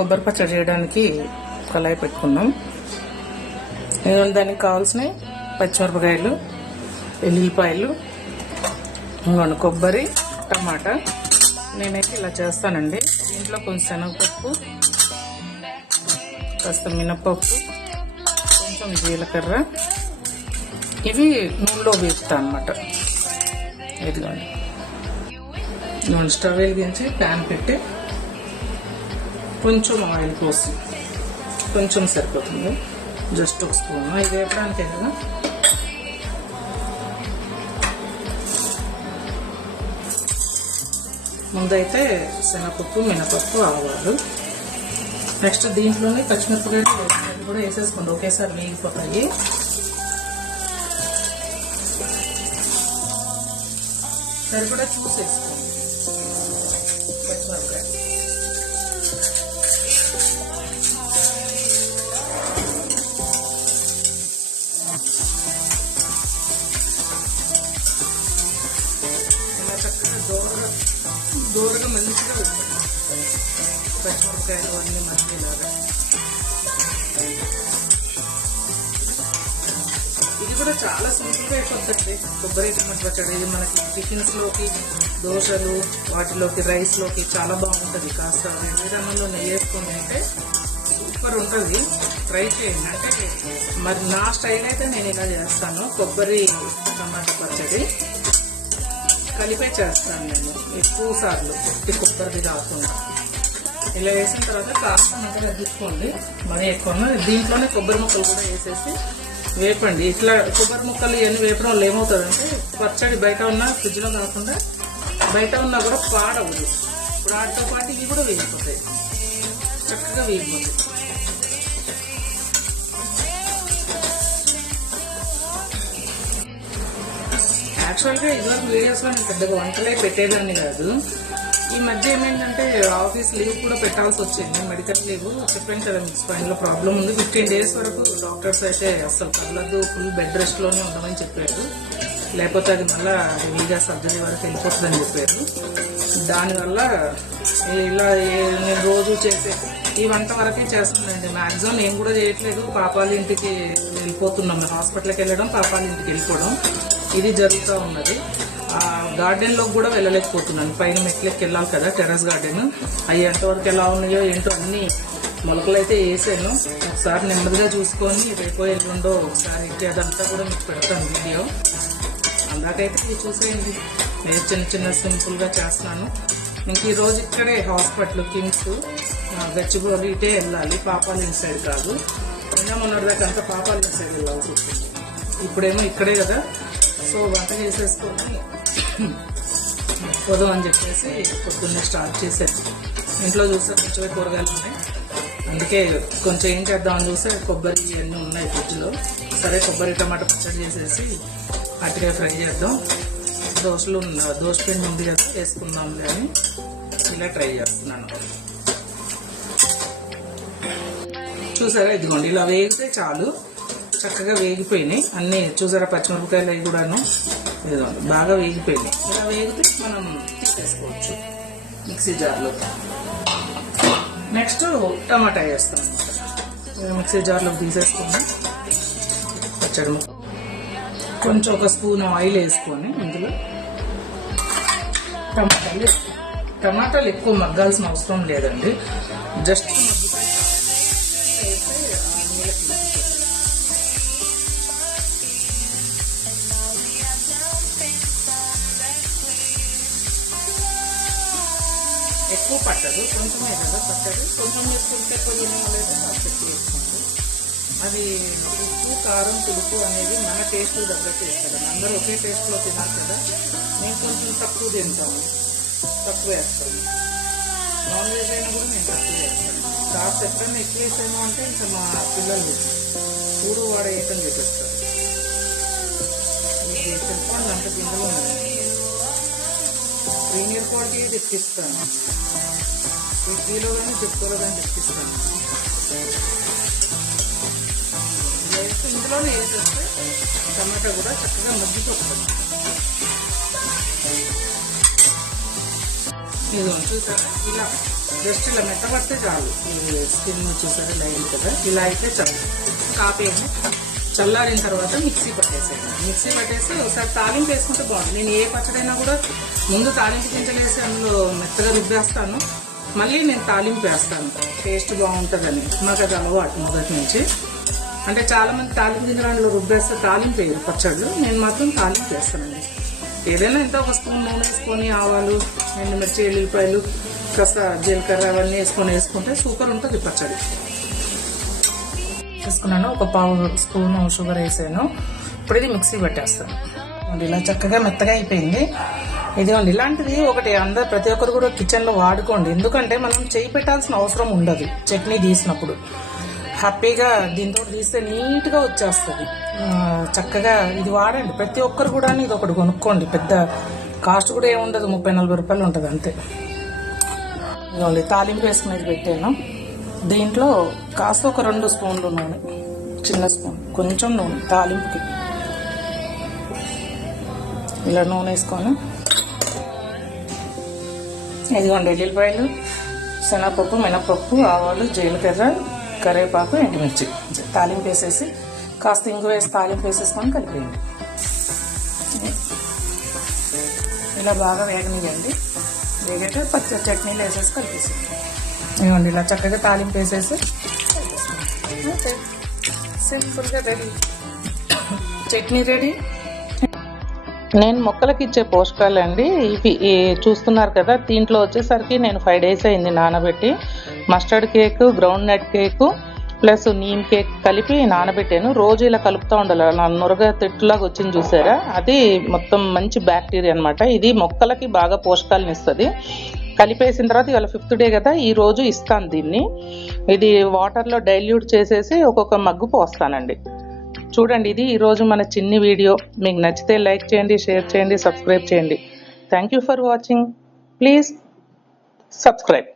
కొబ్బరి పచ్చడి చేయడానికి కళాయి పెట్టుకున్నాం. దానికి కావాల్సినవి పచ్చిమిరపకాయలు, ఎల్లుల్లిపాయలు, కొబ్బరి, టమాటా. నేనైతే ఇలా చేస్తానండి. దీంట్లో కొంచెం శనగపప్పు, కాస్త మినపప్పు, కొంచెం జీలకర్ర, ఇవి నూనెలో వేపుతా అనమాట. ఇదిగోండి, నూనె స్టవ్ వెలిగించి ప్యాన్ పెట్టి కొంచెం ఆయిల్ పోసి, కొంచెం సరిపోతుంది, జస్ట్ ఒక స్పూన్. ఇది వేపడానికి కదా. ముందైతే శనగపప్పు, మినపప్పు, ఆవాలు. నెక్స్ట్ దీంట్లోనే పచ్చిమిరపకాయలు కూడా వేసేసుకోండి, ఒకేసారి వేగిపోతాయి. సరిపడా చూసేసుకోండి పచ్చిమిరపకాయలు. ఇలా చక్కగా దూరగా మంచిగా ఉంటుంది పచ్చిమిరపకాయలు అన్ని మధ్యలాగా. ఇది కూడా చాలా సింపుల్గా అయిపోతుంది కొబ్బరి టమాటా పచ్చడి. ఇది మనకి టిఫిన్స్ లోకి, దోశలు, వాటిలోకి, రైస్ లోకి చాలా బాగుంటుంది. కాస్త వేడి అన్నంలో నెయ్యి వేసుకొని అయితే సూపర్ ఉంటుంది. ట్రై చేయండి. అంటే మరి నా స్టైల్ అయితే నేను ఇలా చేస్తాను. కొబ్బరి టమాటా పచ్చడి కలిపే చేస్తాను నేను ఎక్కువ సార్లు, కొబ్బరిది కాకుండా. ఇలా వేసిన తర్వాత కాస్త మంటగా తీసుకోండి, మరీ ఎక్కువ. దీంట్లోనే కొబ్బరి ముక్కలు కూడా వేసేసి వేపండి. ఇట్లా కొబ్బరి ముక్కలు ఇవన్నీ వేపడం వల్ల ఏమవుతుందంటే పచ్చడి బయట ఉన్న ఫ్రిడ్జ్లో కాకుండా బయట ఉన్నా కూడా పాడవదు. ఇప్పుడు వాటితో పాటు ఇవి కూడా వేగిపోతాయి, చక్కగా వేగిపోతాయి. యాక్చువల్గా ఇదివరకు వీడియోస్లో నేను పెద్దగా వంటలే పెట్టేదాన్ని కాదు. ఈ మధ్య ఏమైందంటే ఆఫీస్ లీవ్ కూడా పెట్టాల్సి వచ్చింది, మెడికల్ లీవ్. చెప్పాను కదా, మీకు స్పైన్లో ప్రాబ్లం ఉంది. 15 days వరకు డాక్టర్స్ అయితే అసలు కదలద్దు, ఫుల్ బెడ్ రెస్ట్లోనే ఉండమని చెప్పారు. లేకపోతే అది మళ్ళీ హెవీగా సర్జరీ వరకు వెళ్ళిపోతుందని చెప్పారు. దానివల్ల ఇలా నేను రోజు చేసే ఈ వంట వరకే చేస్తున్నానండి. మ్యాక్సిమం నేను కూడా చేయట్లేదు. పాపాల ఇంటికి వెళ్ళిపోతున్నాం, హాస్పిటల్కి వెళ్ళడం, పాపాల ఇంటికి వెళ్ళిపోవడం, ఇది జరుగుతూ ఉన్నది. గార్డెన్ లో కూడా వెళ్ళలేకపోతున్నాను. పైన మెట్లకి వెళ్ళాలి కదా, టెర్రస్ గార్డెన్. అవి ఎంతవరకు ఎలా ఉన్నాయో ఏంటో, అన్ని మొలకలు అయితే వేసాను. ఒకసారి నెమ్మదిగా చూసుకొని రేపో ఎల్లుండో ఒకసారి అదంతా కూడా మీకు పెడతాను వీడియో. అందాకైతే ఇది చూసేయండి. నేను చిన్న చిన్న సింపుల్ గా చేస్తున్నాను. ఇంక ఈ రోజు ఇక్కడే హాస్పిటల్ కిమ్స్ గచ్చిబౌలి ఇటే వెళ్ళాలి, పాపాల ఇంటి సైడ్ కాదు. నిన్న మొన్నటిదాకా అంతా పాపాల ఇంటి సైడ్ వెళ్ళాల్సి వస్తుంది. ఇప్పుడేమో ఇక్కడే కదా, సో వంట చేసేసుకొని పోదాం అని చెప్పేసి పొద్దున్నే స్టార్ట్ చేసేది. ఇంట్లో చూస్తే కొంచెం కూరగాయలు ఉన్నాయి, అందుకే కొంచెం ఏం చేద్దామని చూస్తే కొబ్బరి ఇవన్నీ ఉన్నాయి ఫ్రిడ్జ్లో. సరే కొబ్బరి టమాటా పచ్చడి చేసేసి అటుగా ఫ్రై చేద్దాం. దోశ పిండి ఉంది కదా, వేసుకుందాంలే అని ఇలా ట్రై చేస్తున్నాను. చూసారా, ఇదిగోండి ఇలా వేగితే చాలు, చక్కగా వేగిపోయినాయి అన్నీ. చూసారా, పచ్చిమిరపకాయలు అవి కూడాను ఇదిగోండి బాగా వేగిపోయినాయి. ఇలా వేగితే మనం తీసేసుకోవచ్చు మిక్సీ జార్లో. నెక్స్ట్ టమాటా వేస్తాం అనమాట. మిక్సీ జార్లో తీసేసుకుని పచ్చడి కొంచెం ఒక స్పూన్ ఆయిల్ వేసుకొని ఇందులో టమాటాలు ఎక్కువ మగ్గాల్సిన అవసరం లేదండి, జస్ట్ ఎక్కువ పట్టదు, కొంచెమే కదా పట్టదు. కొంచెం మీరు పులుపు ఎక్కువ తినేవాళ్ళైతే కాస్త ఎక్కువ వేసుకోండి. అది ఉప్పు, కారం, పులుపు అనేది మన టేస్ట్ తగ్గట్టు వేస్తాను. అందరూ ఒకే టేస్ట్లో తినాలి కదా, నేను కొంచెం తక్కువ తింటాను, తక్కువ వేస్తాను. నాన్ వెజ్ అయినా కూడా నేను తక్కువ వేస్తాను. కాస్త ఎప్పుడైనా ఎక్కువ వేసాను అంటే ఇంకా మా పిల్లలు చూడు వాడు వేయటం చూపిస్తారు. మీకు చెప్పండి, అంత పిండిలో ఉంది. ప్రీమియర్ క్వాలిటీ తెప్పిస్తాను, కిలో కానీ చెప్పుకోలో కానీ తెప్పిస్తాను. ఇందులోనే వేసేస్తే టమాటా కూడా చక్కగా మగ్గిపోతుంది. ఇది చూసారా, ఇలా జస్ట్ ఇలా మెత్తబడితే చాలు. ఈ స్కిన్ చూసారా లైన్ కదా, ఇలా అయితే చాలు. కాపేయండి. చల్లారిన తర్వాత మిక్సీ పట్టేసేయండి. మిక్సీ పట్టేసి ఒకసారి తాలింపు వేసుకుంటే బాగుంటుంది. నేను ఏ పచ్చడైనా కూడా ముందు తాలింపు గింజలు వేసి అందులో మెత్తగా రుబ్బేస్తాను, మళ్ళీ నేను తాలింపు వేస్తాను, టేస్ట్ బాగుంటుందని. మాకు అది అలవాటు మొదటి నుంచి. అంటే చాలా మంది తాలింపు గింజలు అందులో రుబ్బేస్తే తాలింపు వేయరు పచ్చళ్ళు, నేను మాత్రం తాలింపు వేస్తానండి. ఏదైనా ఎంత ఒక స్పూన్ నూనె వేసుకొని ఆవాలు, ఎండుమిర్చి, ఎల్లిపాయలు, కాస్త జీలకర్ర అవన్నీ వేసుకుంటే సూపర్ ఉంటుంది పచ్చడి. తీసుకున్నాను, ఒక పావు స్పూన్ షుగర్ వేసాను. ఇప్పుడు ఇది మిక్సీ పెట్టేస్తాను. ఇలా చక్కగా మెత్తగా అయిపోయింది. ఇదిగోండి, ఇలాంటిది ఒకటి అందరు ప్రతి ఒక్కరు కూడా కిచెన్లో వాడుకోండి. ఎందుకంటే మనం చేయి పెట్టాల్సిన అవసరం ఉండదు. చట్నీ తీసినప్పుడు హ్యాపీగా దీంతో తీస్తే నీట్గా వచ్చేస్తుంది. చక్కగా ఇది వాడండి ప్రతి ఒక్కరు కూడా. ఇది ఒకటి కొనుక్కోండి, పెద్ద కాస్ట్ కూడా ఏముండదు, 30-40 రూపాయలు ఉంటుంది అంతే. ఇదిగోండి, తాలింపు వేసుకునేది పెట్టాను. దీంట్లో కాస్త ఒక 2 స్పూన్లు నూనె, చిన్న స్పూన్, కొంచెం నూనె తాలింపుకి. ఇలా నూనె వేసుకొని ఇదిగోండి ఎల్లిపాయలు, శనగపప్పు, మినపప్పు, ఆవాలు, జీలకర్ర, కరివేపాకు, ఎండుమిర్చి తాలింపు వేసేసి కాస్త ఇంగు వేసి తాలింపు వేసేసుకొని కలిపేయండి. ఇలా బాగా వేగనియండి. వేగట పచ్చి చట్నీలు వేసేసి కలిపేసి ఇవ్వండి. ఇలా చక్కగా తాలింపు వేసేసి సింపుల్గా రెడీ, చట్నీ రెడీ. నేను మొక్కలకి ఇచ్చే పోషకాలు అండి ఇవి చూస్తున్నారు కదా. దీంట్లో వచ్చేసరికి నేను 5 days అయింది నానబెట్టి. Mustard cake, groundnut cake plus neem cake కలిపి నానబెట్టాను. రోజు ఇలా కలుపుతూ ఉండాలి. నొరగ తిట్టులాగా వచ్చింది చూసారా, అది మొత్తం మంచి బ్యాక్టీరియా అనమాట. ఇది మొక్కలకి బాగా పోషకాలను ఇస్తుంది. కలిపేసిన తర్వాత ఇవాళ 5th day కదా, ఈ రోజు ఇస్తాను దీన్ని. ఇది వాటర్లో డైల్యూట్ చేసేసి ఒక్కొక్క మగ్గు పోస్తానండి. చూడండి, ఇది ఈరోజు మన చిన్ని వీడియో. మీకు నచ్చితే లైక్ చేయండి, షేర్ చేయండి, సబ్స్క్రైబ్ చేయండి. Thank you for watching. Please subscribe.